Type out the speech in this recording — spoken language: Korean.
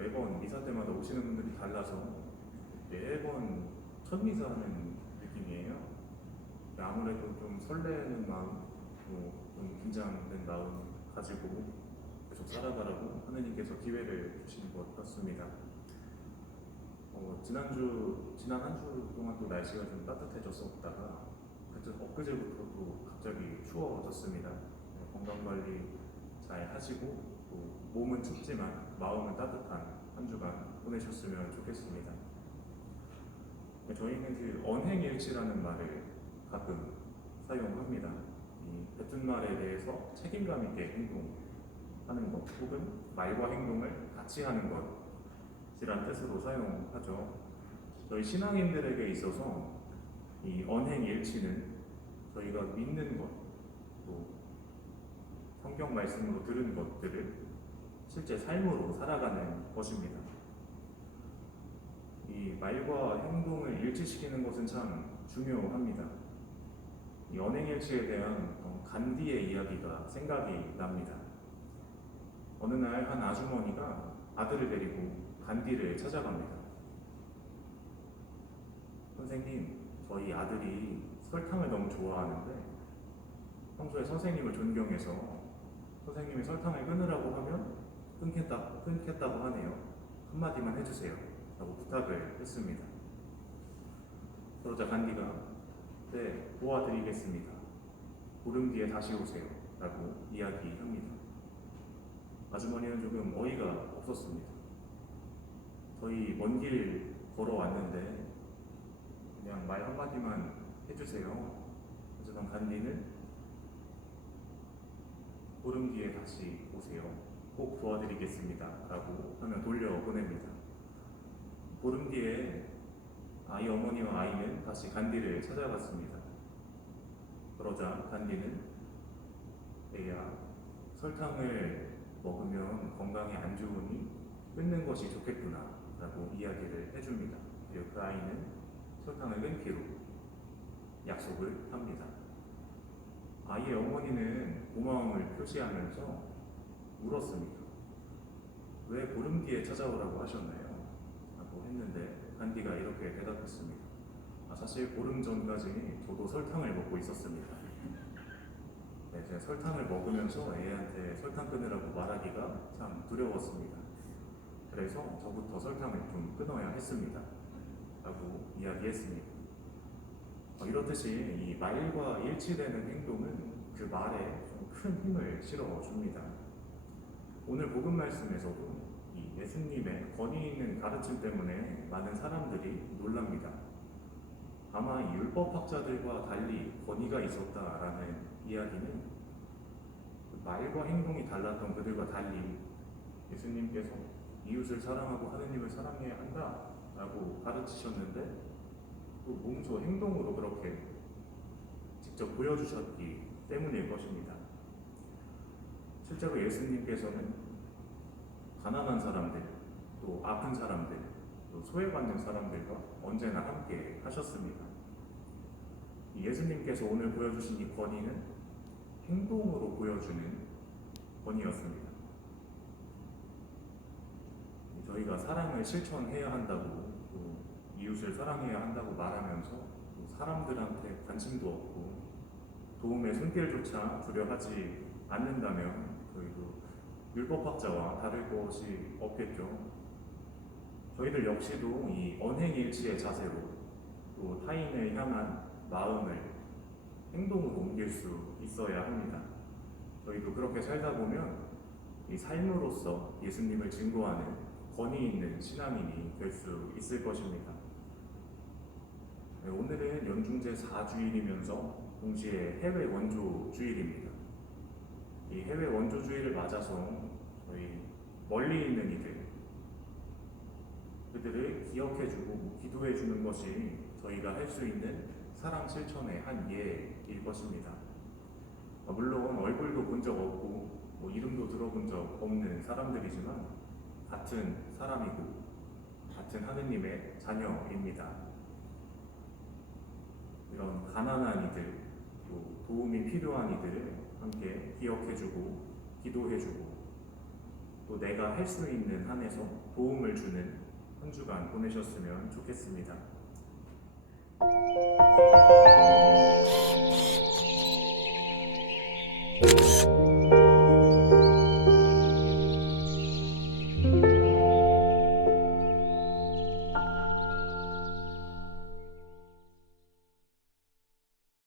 매번 미사 때마다 오시는 분들이 달라서 매번 첫 미사하는 느낌이에요. 아무래도 좀 설레는 마음, 또좀 긴장된 마음 가지고 계속 살아가라고 하느님께서 기회를 주신 것 같습니다. 어, 지난주 지난 한 주 동안 또 날씨가 좀 따뜻해졌었다가 그때 엊그제부터 또 갑자기 추워졌습니다. 네, 건강 관리 잘 하시고 또 몸은 춥지만 마음은 따뜻한 한 주간 보내셨으면 좋겠습니다. 네, 저희는 그 언행일치라는 말을 가끔 사용합니다. 이 뱉은 말에 대해서 책임감 있게 행동하는 것 혹은 말과 행동을 같이 하는 것이란 뜻으로 사용하죠. 저희 신앙인들에게 있어서 이 언행일치는 저희가 믿는 것, 또 성경 말씀으로 들은 것들을 실제 삶으로 살아가는 것입니다. 이 말과 행동을 일치시키는 것은 참 중요합니다. 이 언행일치에 대한 어, 간디의 이야기가 생각이 납니다. 어느 날 한 아주머니가 아들을 데리고 간디를 찾아갑니다. 선생님, 저희 아들이 설탕을 너무 좋아하는데 평소에 선생님을 존경해서 선생님이 설탕을 끊으라고 하면 끊겠다, 끊겠다고 하네요. 한마디만 해주세요. 라고 부탁을 했습니다. 그러자 간디가 네, 도와드리겠습니다. 보름 뒤에 다시 오세요. 라고 이야기합니다. 아주머니는 조금 어이가 없었습니다. 저희 먼 길 걸어왔는데 그냥 말 한마디만 해주세요. 하지만 간디는 보름 뒤에 다시 오세요. 꼭 도와드리겠습니다. 라고 하면 돌려 보냅니다. 보름 뒤에 아이 어머니와 아이는 다시 간디를 찾아갔습니다. 그러자 간디는 애야 설탕을 먹으면 건강에 안 좋으니 끊는 것이 좋겠구나 라고 이야기를 해줍니다. 그리고 그 아이는 설탕을 끊기로 약속을 합니다. 아이의 어머니는 고마움을 표시하면서 울었습니다. 왜 보름 뒤에 찾아오라고 하셨나요? 라고 했는데 간디가 이렇게 대답했습니다. 아, 사실 보름 전까지 저도 설탕을 먹고 있었습니다. 네, 제가 설탕을 먹으면서 애한테 설탕 끊으라고 말하기가 참 두려웠습니다. 그래서 저부터 설탕을 좀 끊어야 했습니다. 라고 이야기했습니다. 어, 이렇듯이 이 말과 일치되는 행동은 그 말에 좀 큰 힘을 실어 줍니다. 오늘 복음 말씀에서도 이 예수님의 권위 있는 가르침 때문에 많은 사람들이 놀랍니다. 아마 이 율법학자들과 달리 권위가 있었다라는 이야기는 말과 행동이 달랐던 그들과 달리 예수님께서 이웃을 사랑하고 하느님을 사랑해야 한다라고 가르치셨는데 또 몸소 행동으로 그렇게 직접 보여주셨기 때문일 것입니다. 실제로 예수님께서는 가난한 사람들, 또 아픈 사람들, 또 소외받는 사람들과 언제나 함께 하셨습니다. 이 예수님께서 오늘 보여주신 이 권위는 행동으로 보여주는 권위였습니다. 저희가 사랑을 실천해야 한다고 또 이웃을 사랑해야 한다고 말하면서 또 사람들한테 관심도 없고 도움의 손길조차 주려 하지 않는다면 저희도 율법학자와 다를 것이 없겠죠. 저희들 역시도 이 언행일치의 자세로 또 타인을 향한 마음을 행동으로 옮길 수 있어야 합니다. 저희도 그렇게 살다 보면 이 삶으로서 예수님을 증거하는 권위 있는 신앙인이 될 수 있을 것입니다. 네, 오늘은 연중제 4주일이면서 동시에 해외 원조 주일입니다. 이 해외 원조 주일을 맞아서 저희 멀리 있는 이들 그들을 기억해주고 기도해주는 것이 저희가 할 수 있는 사랑 실천의 한 예일 것입니다. 아, 물론 얼굴도 본 적 없고 뭐 이름도 들어본 적 없는 사람들이지만 같은 사람이고 같은 하느님의 자녀입니다. 가난한 이들, 또 도움이 필요한 이들을 함께 기억해주고 기도해주고 또 내가 할 수 있는 한에서 도움을 주는 한 주간 보내셨으면 좋겠습니다.